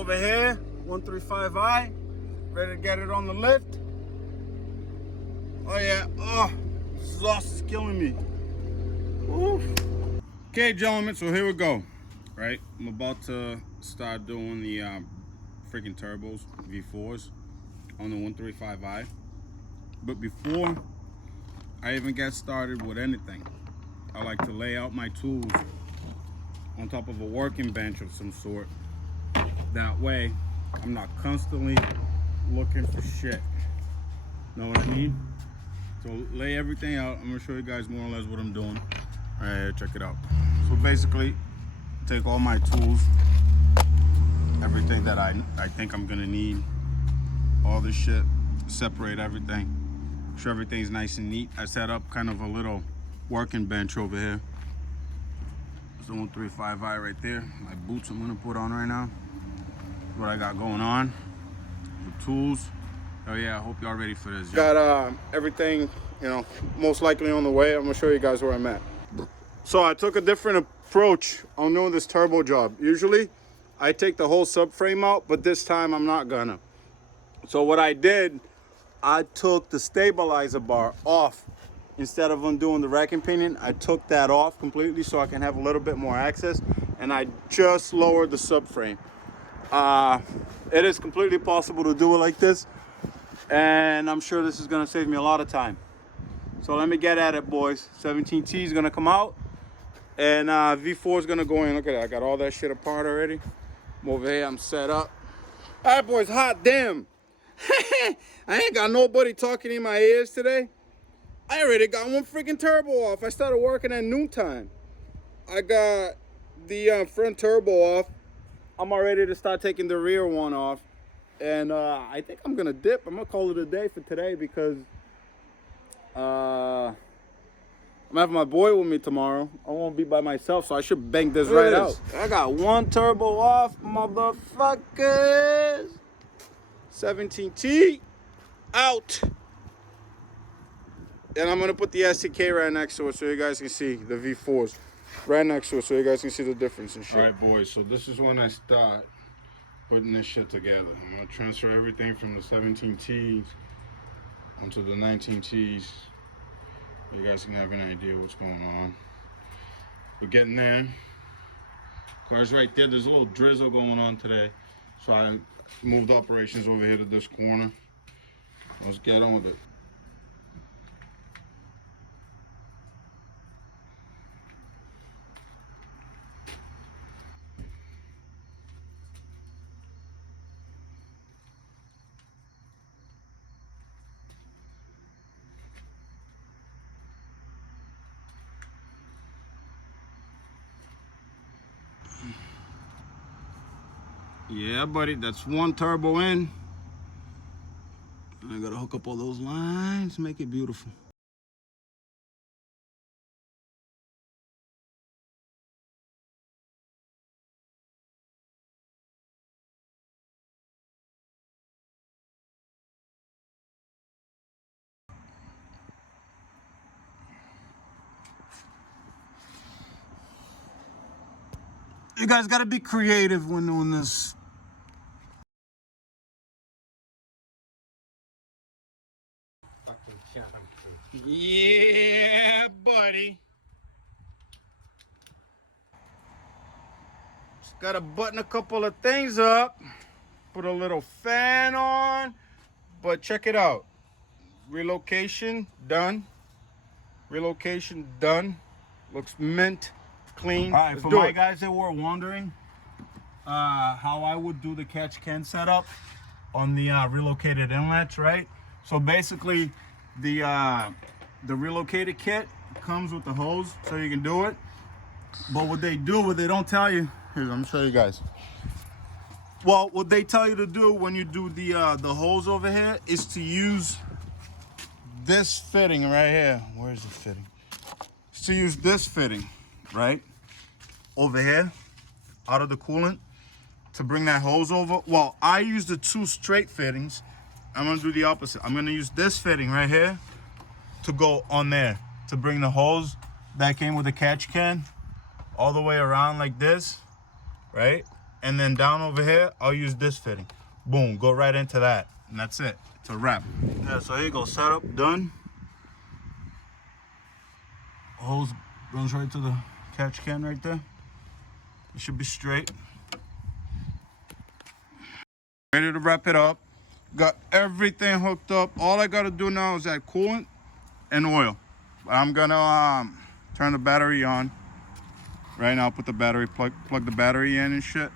over here, 135i, ready to get it on the lift. Oh yeah, oh, this exhaust is killing me. Oof. Okay, gentlemen, so here we go. Right, I'm about to start doing the freaking turbos, V4s, on the 135i. But before I even get started with anything, I like to lay out my tools on top of a working bench of some sort. That way, I'm not constantly looking for shit. Know what I mean? So lay everything out. I'm gonna show you guys more or less what I'm doing. All right, check it out. So basically, take all my tools, everything that I think I'm gonna need, all this shit, separate everything, make sure everything's nice and neat. I set up kind of a little working bench over here. There's the 135i right there. My boots I'm gonna put on right now. What I got going on, the tools. Oh yeah, I hope y'all ready for this. Got everything, you know, most likely on the way. I'm gonna show you guys where I'm at. So I took a different approach on doing this turbo job. Usually I take the whole subframe out, but this time I'm not gonna. So what I did, I took the stabilizer bar off. Instead of undoing the racking pinion, I took that off completely so I can have a little bit more access, and I just lowered the subframe. It is completely possible to do it like this, and I'm sure this is gonna save me a lot of time. So let me get at it, boys. 17T is gonna come out, and V4 is gonna go in. Look at that, I got all that shit apart already. I'm over here, I'm set up. All right, boys, hot damn. I ain't got nobody talking in my ears today. I already got one freaking turbo off. I started working at noontime. I got the front turbo off. I'm all ready to start taking the rear one off. And I think I'm gonna dip. I'm gonna call it a day for today because I'm having my boy with me tomorrow. I won't be by myself, so I should bang this right out. I got one turbo off, motherfuckers. 17T out. And I'm gonna put the STK right next to it so you guys can see the V4s. Right next to it so you guys can see the difference and shit. All right, boys, so this is when I start putting this shit together. I'm gonna transfer everything from the 17Ts onto the 19Ts. You guys can have an idea what's going on. We're getting there. Car's right there. There's a little drizzle going on today. So I moved operations over here to this corner. Let's get on with it. Yeah, buddy, that's one turbo in. I gotta hook up all those lines, make it beautiful. You guys gotta be creative when doing this. Yeah, buddy. Just gotta button a couple of things up, put a little fan on, but check it out. Relocation done. Relocation done. Looks mint, clean. All right, for my guys that were wondering how I would do the catch can setup on the relocated inlets, right? So basically, the relocated kit comes with the hose, so you can do it. But what they don't tell you, here, I'm gonna show you guys. Well, what they tell you to do when you do the hose over here is to use this fitting right here. Where's the fitting? It's to use this fitting, right? Over here, out of the coolant, to bring that hose over. Well, I use the two straight fittings. I'm gonna do the opposite. I'm gonna use this fitting right here to go on there, to bring the hose that came with the catch can all the way around like this, right? And then down over here, I'll use this fitting. Boom, go right into that. And that's it. It's a wrap. Yeah, so here you go. Setup done. Hose goes right to the catch can right there. It should be straight. Ready to wrap it up. Got everything hooked up. All I gotta do now is add coolant and oil. I'm gonna turn the battery on. Right now, put the battery, plug the battery in and shit.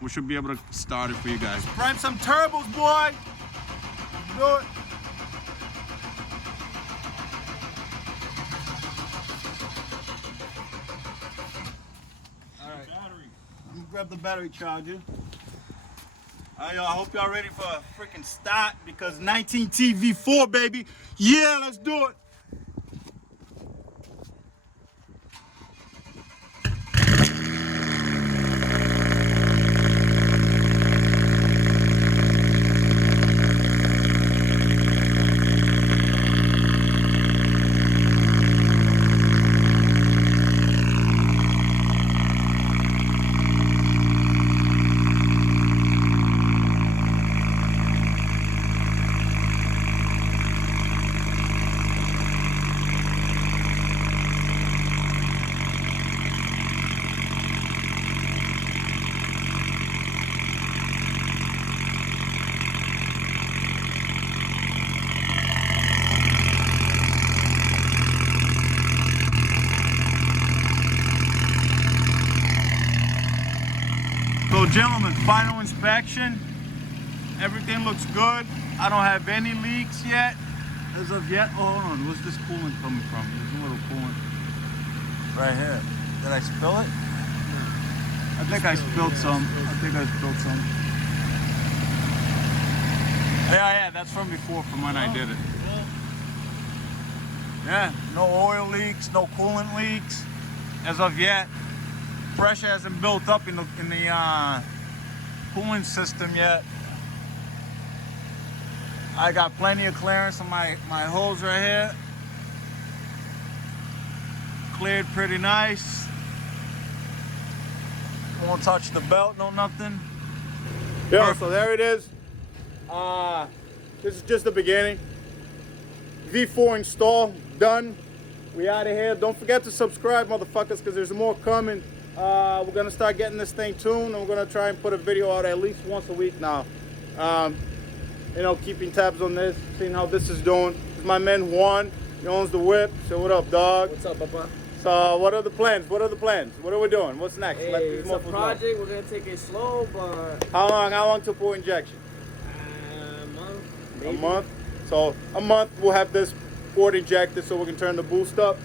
We should be able to start it for you guys. Prime some turbos, boy! Do it. Alright, I'm gonna grab the battery charger. Alright, y'all, I hope y'all ready for a freaking start because N54, baby. Yeah, let's do it. So gentlemen, final inspection. Everything looks good. I don't have any leaks yet. As of yet. Oh, hold on. Where's this coolant coming from? There's a little coolant right here. Did I spill it? I think I spilled some. Yeah, that's from before, from when I did it. Yeah, no oil leaks, no coolant leaks. As of yet. Pressure hasn't built up in the cooling system yet. I got plenty of clearance on my hose right here. Cleared pretty nice. Won't touch the belt, no nothing. Yeah, so there it is. This is just the beginning. V4 install done. We out of here. Don't forget to subscribe, motherfuckers, because there's more coming. We're gonna start getting this thing tuned, and we're gonna try and put a video out at least once a week now. You know, keeping tabs on this, seeing how this is doing. This is my man Juan. He owns the whip. So what up, dog? What's up, Papa? So what are the plans? What are we doing? What's next? Hey, it's a project. We're gonna take it slow, but how long to pour injection? A month. Maybe. A month. So a month we'll have this port injected so we can turn the boost up.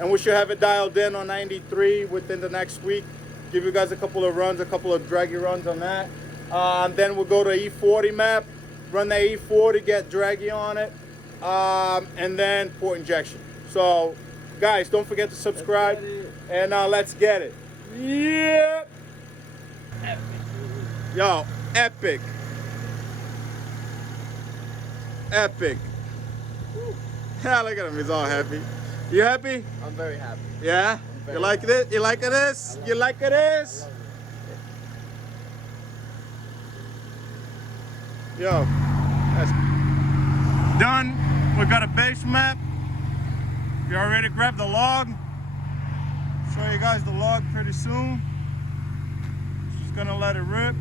And we should have it dialed in on 93 within the next week. Give you guys a couple of runs, a couple of draggy runs on that. Then we'll go to E40 map, run the E40, get draggy on it, and then port injection. So, guys, don't forget to subscribe, and let's get it. Yeah. Epic. Yo, epic. Epic. Yeah, look at him, he's all happy. You happy? I'm very happy. Yeah? You like it? You like this? You like this? Yo, that's done. We got a base map. You already grabbed the log. Show you guys the log pretty soon. Just gonna let it rip.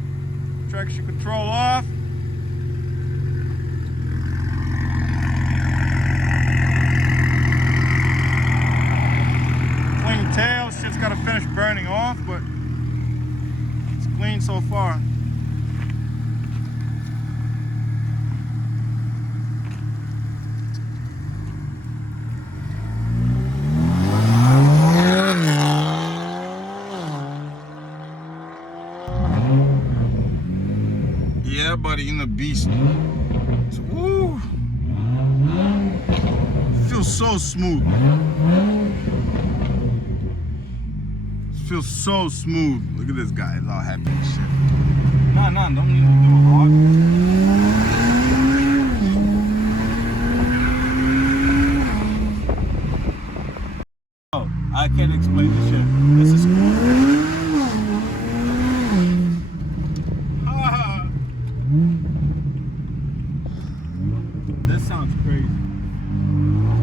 Traction control off. Clean tail. Shit's gotta finish burning off, but it's clean so far. Yeah, buddy, in the beast. So, woo. Feels so smooth. Feels so smooth. Look at this guy, he's all happy and shit. Nah, don't need to do a vlog. Oh, I can't explain this shit. This is cool. sounds crazy.